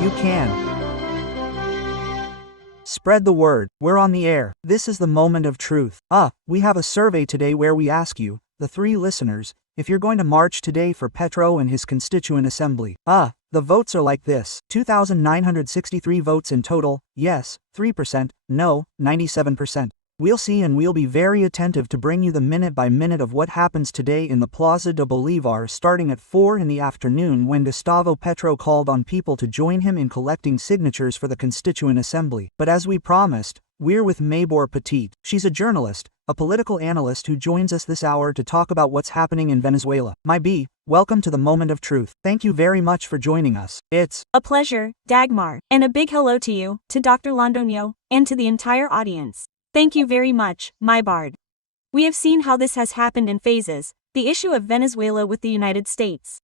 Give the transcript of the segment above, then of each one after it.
You can. Spread the word. We're on the air. This is the moment of truth. We have a survey today where we ask you, the 3 listeners, if you're going to march today for Petro and his constituent assembly. The votes are like this. 2,963 votes in total, yes, 3%, no, 97%. We'll see, and we'll be very attentive to bring you the minute by minute of what happens today in the Plaza de Bolívar starting at 4 in the afternoon when Gustavo Petro called on people to join him in collecting signatures for the Constituent Assembly. But as we promised, we're with Maibort Petit. She's a journalist, a political analyst who joins us this hour to talk about what's happening in Venezuela. Maibort, welcome to the Moment of Truth. Thank you very much for joining us. It's a pleasure, Dagmar, and a big hello to you, to Dr. Londoño, and to the entire audience. Thank you very much, Maibort. We have seen how this has happened in phases, the issue of Venezuela with the United States.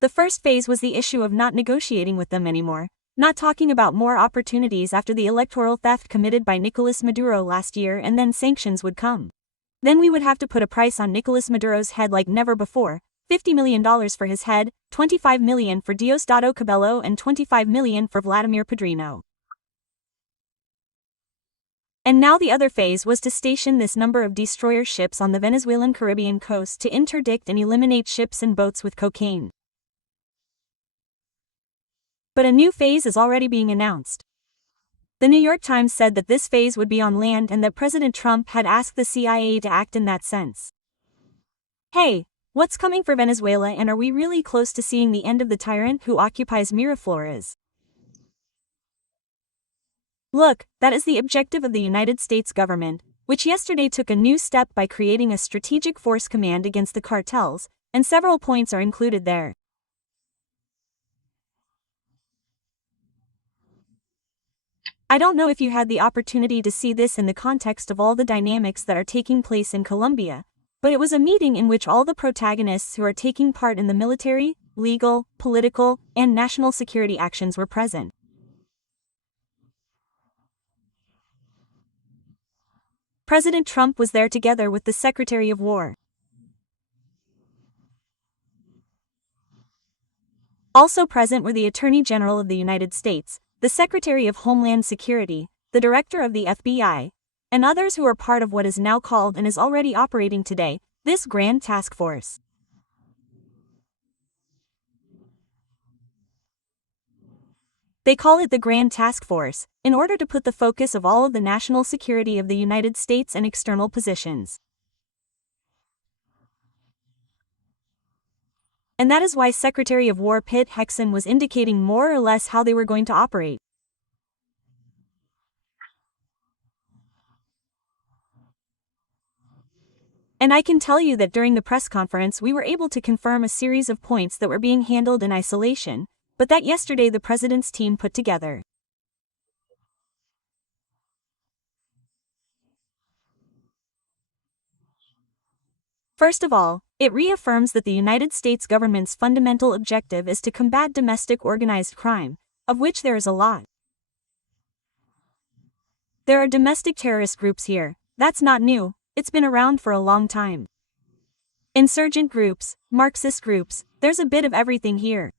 The first phase was the issue of not negotiating with them anymore, not talking about more opportunities after the electoral theft committed by Nicolas Maduro last year, and then sanctions would come. Then we would have to put a price on Nicolas Maduro's head like never before, $50 million for his head, $25 million for Diosdado Cabello and $25 million for Vladimir Padrino. And now the other phase was to station this number of destroyer ships on the Venezuelan Caribbean coast to interdict and eliminate ships and boats with cocaine. But a new phase is already being announced. The New York Times said that this phase would be on land and that President Trump had asked the CIA to act in that sense. Hey, what's coming for Venezuela, and are we really close to seeing the end of the tyrant who occupies Miraflores? Look, that is the objective of the United States government, which yesterday took a new step by creating a strategic force command against the cartels, and several points are included there. I don't know if you had the opportunity to see this in the context of all the dynamics that are taking place in Colombia, but it was a meeting in which all the protagonists who are taking part in the military, legal, political, and national security actions were present. President Trump was there together with the Secretary of War. Also present were the Attorney General of the United States, the Secretary of Homeland Security, the Director of the FBI, and others who are part of what is now called and is already operating today, this Grand Task Force. They call it the Grand Task Force, in order to put the focus of all of the national security of the United States and external positions. And that is why Secretary of War Pete Hegseth was indicating more or less how they were going to operate. And I can tell you that during the press conference we were able to confirm a series of points that were being handled in isolation, but that yesterday the president's team put together. First of all, it reaffirms that the United States government's fundamental objective is to combat domestic organized crime, of which there is a lot. There are domestic terrorist groups here. That's not new, it's been around for a long time. Insurgent groups, Marxist groups, there's a bit of everything here.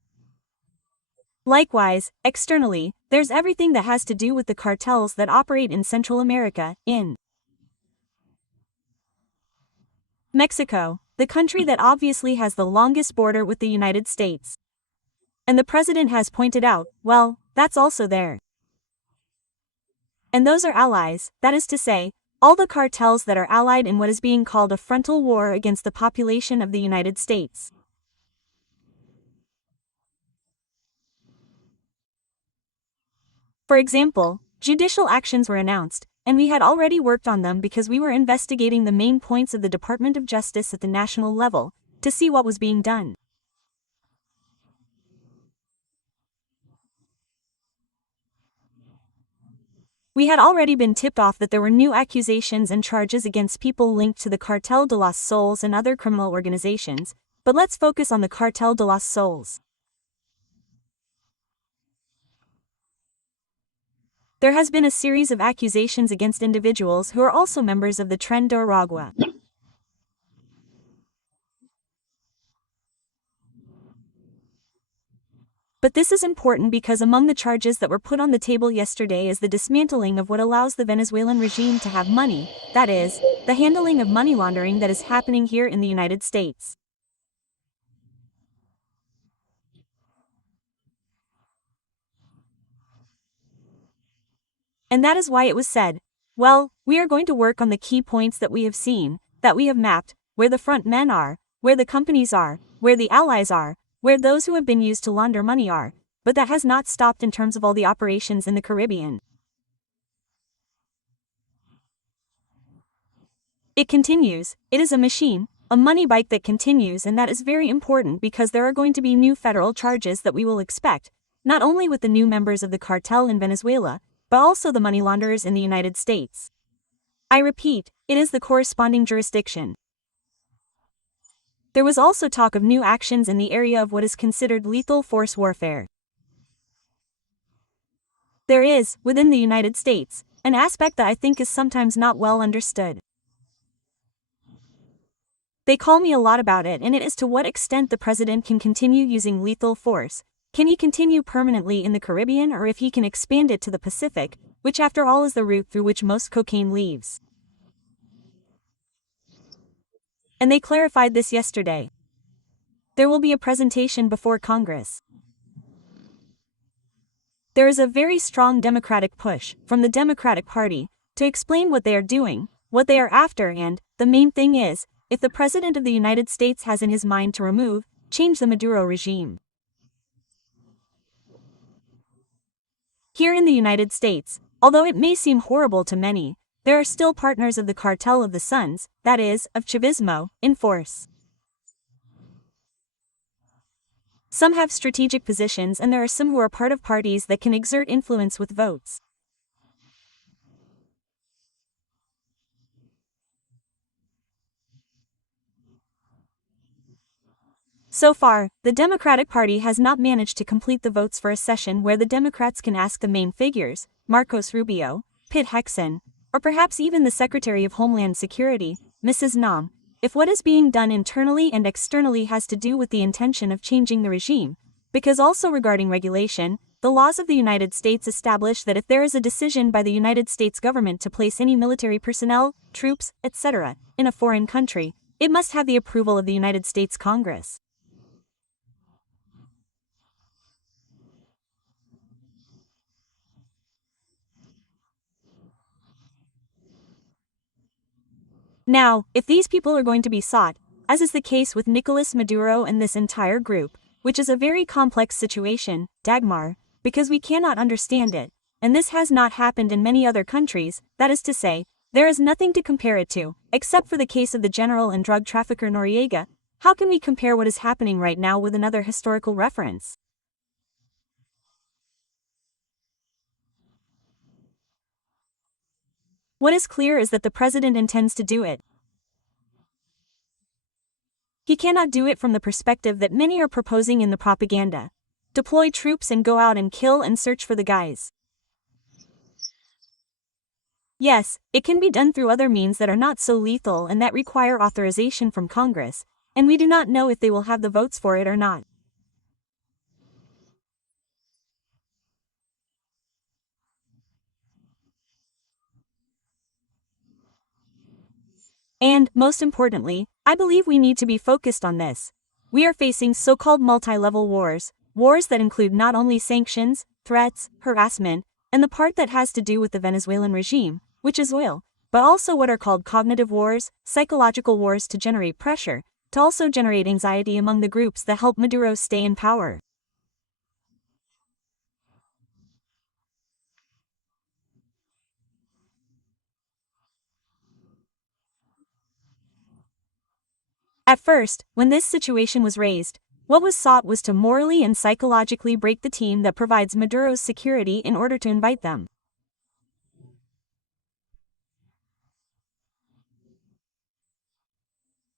Likewise, externally, there's everything that has to do with the cartels that operate in Central America, in Mexico, the country that obviously has the longest border with the United States. And the president has pointed out, well, that's also there. And those are allies, that is to say, all the cartels that are allied in what is being called a frontal war against the population of the United States. For example, judicial actions were announced, and we had already worked on them because we were investigating the main points of the Department of Justice at the national level, to see what was being done. We had already been tipped off that there were new accusations and charges against people linked to the Cartel de los Soles and other criminal organizations, but let's focus on the Cartel de los Soles. There has been a series of accusations against individuals who are also members of the Tren de Aragua. But this is important because among the charges that were put on the table yesterday is the dismantling of what allows the Venezuelan regime to have money, that is, the handling of money laundering that is happening here in the United States. And that is why it was said, well, we are going to work on the key points that we have seen, that we have mapped, where the front men are, where the companies are, where the allies are, where those who have been used to launder money are, but that has not stopped in terms of all the operations in the Caribbean. It continues, it is a machine, a money bike that continues, and that is very important because there are going to be new federal charges that we will expect, not only with the new members of the cartel in Venezuela, but also the money launderers in the United States. I repeat, it is the corresponding jurisdiction. There was also talk of new actions in the area of what is considered lethal force warfare. There is, within the United States, an aspect that I think is sometimes not well understood. They call me a lot about it, and it is to what extent the president can continue using lethal force. Can he continue permanently in the Caribbean, or if he can expand it to the Pacific, which after all is the route through which most cocaine leaves? And they clarified this yesterday. There will be a presentation before Congress. There is a very strong Democratic push, from the Democratic Party, to explain what they are doing, what they are after, and, the main thing is, if the President of the United States has in his mind to change the Maduro regime. Here in the United States, although it may seem horrible to many, there are still partners of the cartel of the Suns, that is, of Chavismo, in force. Some have strategic positions, and there are some who are part of parties that can exert influence with votes. So far, the Democratic Party has not managed to complete the votes for a session where the Democrats can ask the main figures, Marcos Rubio, Pete Hexon, or perhaps even the Secretary of Homeland Security, Mrs. Nam, if what is being done internally and externally has to do with the intention of changing the regime, because also regarding regulation, the laws of the United States establish that if there is a decision by the United States government to place any military personnel, troops, etc., in a foreign country, it must have the approval of the United States Congress. Now, if these people are going to be sought, as is the case with Nicolas Maduro and this entire group, which is a very complex situation, Dagmar, because we cannot understand it, and this has not happened in many other countries, that is to say, there is nothing to compare it to, except for the case of the general and drug trafficker Noriega. How can we compare what is happening right now with another historical reference? What is clear is that the president intends to do it. He cannot do it from the perspective that many are proposing in the propaganda. Deploy troops and go out and kill and search for the guys. Yes, it can be done through other means that are not so lethal and that require authorization from Congress, and we do not know if they will have the votes for it or not. And, most importantly, I believe we need to be focused on this. We are facing so-called multi-level wars, wars that include not only sanctions, threats, harassment, and the part that has to do with the Venezuelan regime, which is oil, but also what are called cognitive wars, psychological wars to generate pressure, to also generate anxiety among the groups that help Maduro stay in power. At first, when this situation was raised, what was sought was to morally and psychologically break the team that provides Maduro's security in order to invite them.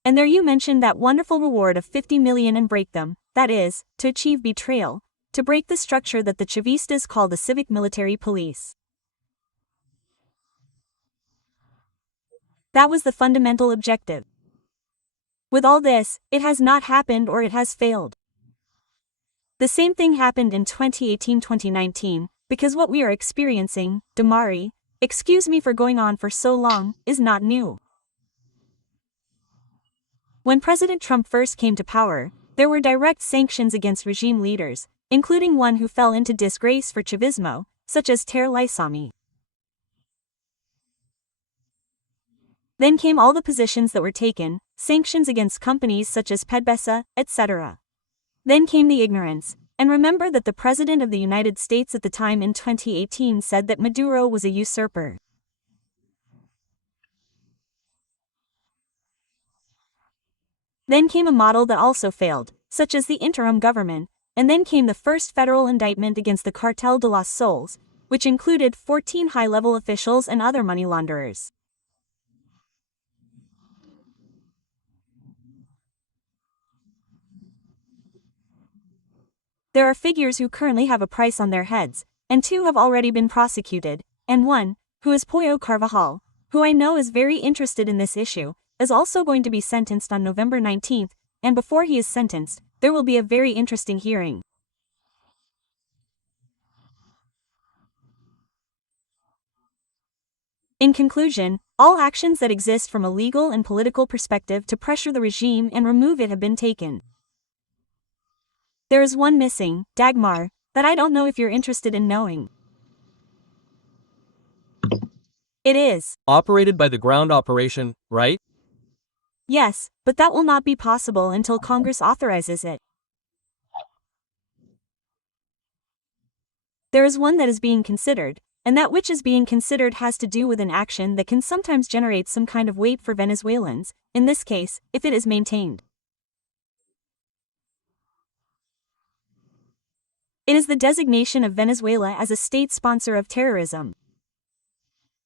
And there you mentioned that wonderful reward of 50 million and break them, that is, to achieve betrayal, to break the structure that the Chavistas call the civic military police. That was the fundamental objective. With all this, it has not happened or it has failed. The same thing happened in 2018-2019, because what we are experiencing, Damari, excuse me for going on for so long, is not new. When President Trump first came to power, there were direct sanctions against regime leaders, including one who fell into disgrace for Chavismo, such as Terrorism. Then came all the positions that were taken, sanctions against companies such as PDVSA, etc. Then came the ignorance, and remember that the President of the United States at the time in 2018 said that Maduro was a usurper. Then came a model that also failed, such as the interim government, and then came the first federal indictment against the Cartel de los Soles, which included 14 high-level officials and other money launderers. There are figures who currently have a price on their heads, and 2 have already been prosecuted, and 1, who is Pollo Carvajal, who I know is very interested in this issue, is also going to be sentenced on November 19th, and before he is sentenced, there will be a very interesting hearing. In conclusion, all actions that exist from a legal and political perspective to pressure the regime and remove it have been taken. There is one missing, Dagmar, that I don't know if you're interested in knowing. It is operated by the ground operation, right? Yes, but that will not be possible until Congress authorizes it. There is one that is being considered, and that which is being considered has to do with an action that can sometimes generate some kind of weight for Venezuelans, in this case, if it is maintained. It is the designation of Venezuela as a state sponsor of terrorism.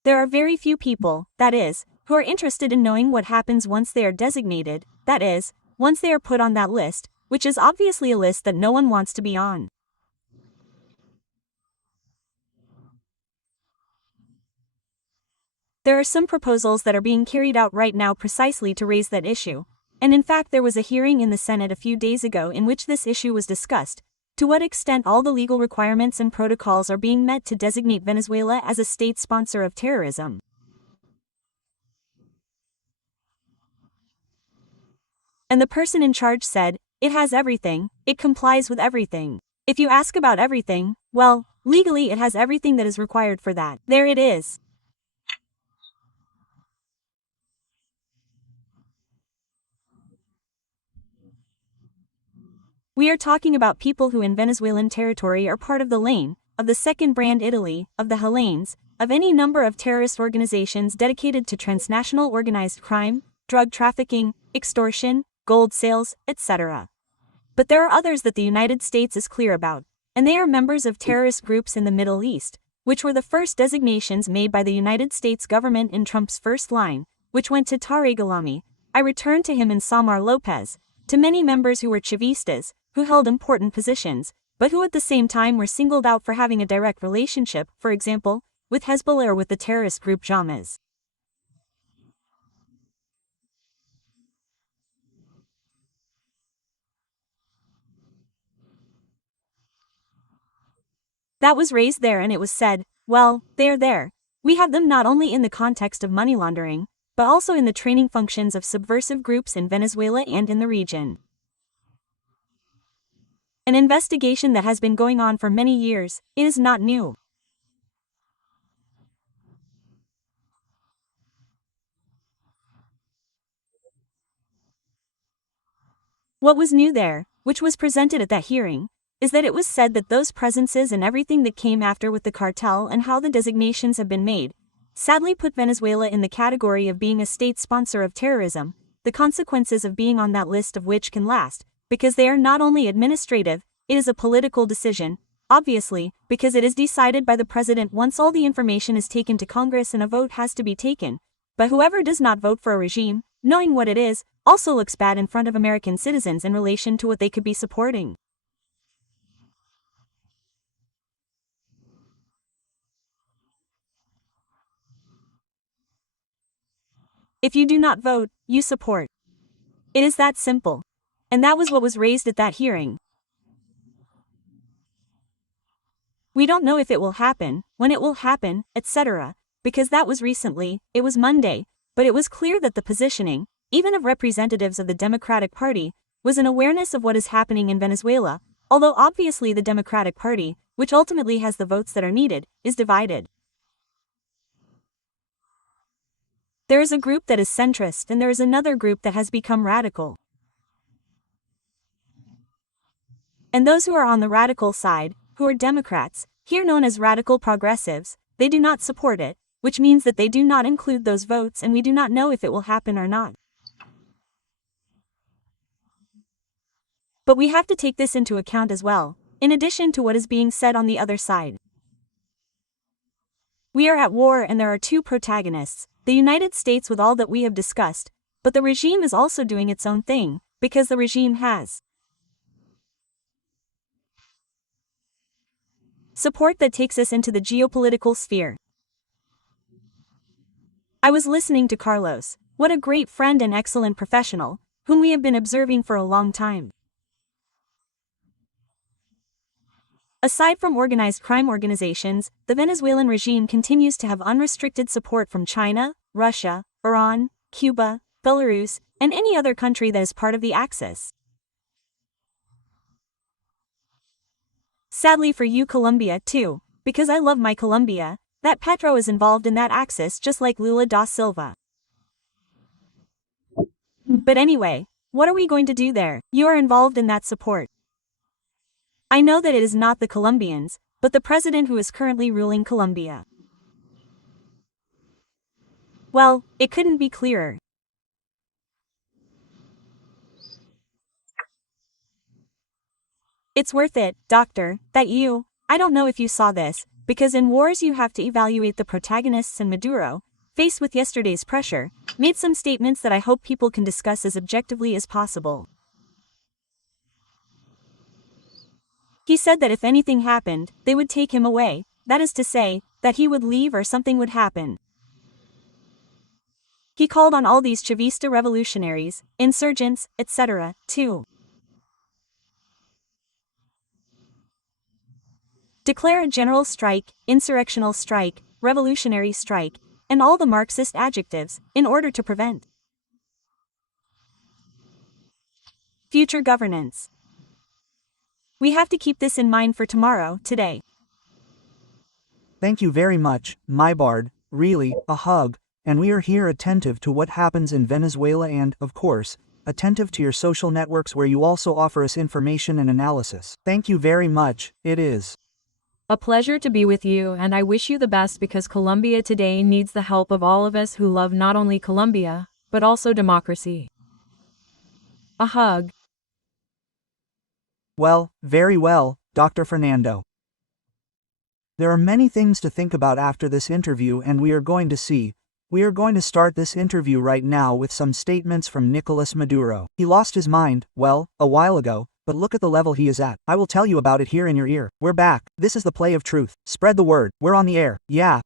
There are very few people, that is, who are interested in knowing what happens once they are designated, that is, once they are put on that list, which is obviously a list that no one wants to be on. There are some proposals that are being carried out right now precisely to raise that issue, and in fact there was a hearing in the Senate a few days ago in which this issue was discussed, to what extent all the legal requirements and protocols are being met to designate Venezuela as a state sponsor of terrorism. And the person in charge said, it has everything, it complies with everything. If you ask about everything, well, legally it has everything that is required for that. There it is. We are talking about people who in Venezuelan territory are part of the lane, of the second brand Italy, of the Hellenes, of any number of terrorist organizations dedicated to transnational organized crime, drug trafficking, extortion, gold sales, etc. But there are others that the United States is clear about, and they are members of terrorist groups in the Middle East, which were the first designations made by the United States government in Trump's first line, which went to Tariq Alami, I returned to him in Samar Lopez, to many members who were Chavistas, who held important positions, but who at the same time were singled out for having a direct relationship, for example, with Hezbollah or with the terrorist group Hamas. That was raised there and it was said, well, they are there. We have them not only in the context of money laundering, but also in the training functions of subversive groups in Venezuela and in the region. An investigation that has been going on for many years, it is not new. What was new there, which was presented at that hearing, is that it was said that those presences and everything that came after with the cartel and how the designations have been made, sadly put Venezuela in the category of being a state sponsor of terrorism, the consequences of being on that list of which can last, because they are not only administrative, it is a political decision, obviously, because it is decided by the president once all the information is taken to Congress and a vote has to be taken, but whoever does not vote for a regime, knowing what it is, also looks bad in front of American citizens in relation to what they could be supporting. If you do not vote, you support. It is that simple. And that was what was raised at that hearing. We don't know if it will happen, when it will happen, etc., because that was recently, it was Monday, but it was clear that the positioning, even of representatives of the Democratic Party, was an awareness of what is happening in Venezuela, although obviously the Democratic Party, which ultimately has the votes that are needed, is divided. There is a group that is centrist and there is another group that has become radical. And those who are on the radical side, who are Democrats, here known as radical progressives, they do not support it, which means that they do not include those votes and we do not know if it will happen or not. But we have to take this into account as well, in addition to what is being said on the other side. We are at war and there are two protagonists, the United States with all that we have discussed, but the regime is also doing its own thing, because the regime has support that takes us into the geopolitical sphere. I was listening to Carlos, what a great friend and excellent professional, whom we have been observing for a long time. Aside from organized crime organizations, the Venezuelan regime continues to have unrestricted support from China, Russia, Iran, Cuba, Belarus, and any other country that is part of the Axis. Sadly for you, Colombia too, because I love my Colombia, that Petro is involved in that Axis just like Lula da Silva. But anyway, what are we going to do there? You are involved in that support. I know that it is not the Colombians, but the president who is currently ruling Colombia. Well, it couldn't be clearer. It's worth it, doctor, that you, I don't know if you saw this, because in wars you have to evaluate the protagonists, and Maduro, faced with yesterday's pressure, made some statements that I hope people can discuss as objectively as possible. He said that if anything happened, they would take him away, that is to say, that he would leave or something would happen. He called on all these Chavista revolutionaries, insurgents, etc., to declare a general strike, insurrectional strike, revolutionary strike, and all the Marxist adjectives, in order to prevent future governance. We have to keep this in mind for tomorrow, today. Thank you very much, Maibort, really, a hug, and we are here attentive to what happens in Venezuela and, of course, attentive to your social networks where you also offer us information and analysis. Thank you very much, it is a pleasure to be with you, and I wish you the best because Colombia today needs the help of all of us who love not only Colombia, but also democracy. A hug. Well, very well, Dr. Fernando. There are many things to think about after this interview and we are going to start this interview right now with some statements from Nicolas Maduro. He lost his mind, well, a while ago, but look at the level he is at. I will tell you about it here in your ear. We're back. This is the play of truth. Spread the word. We're on the air. Yeah,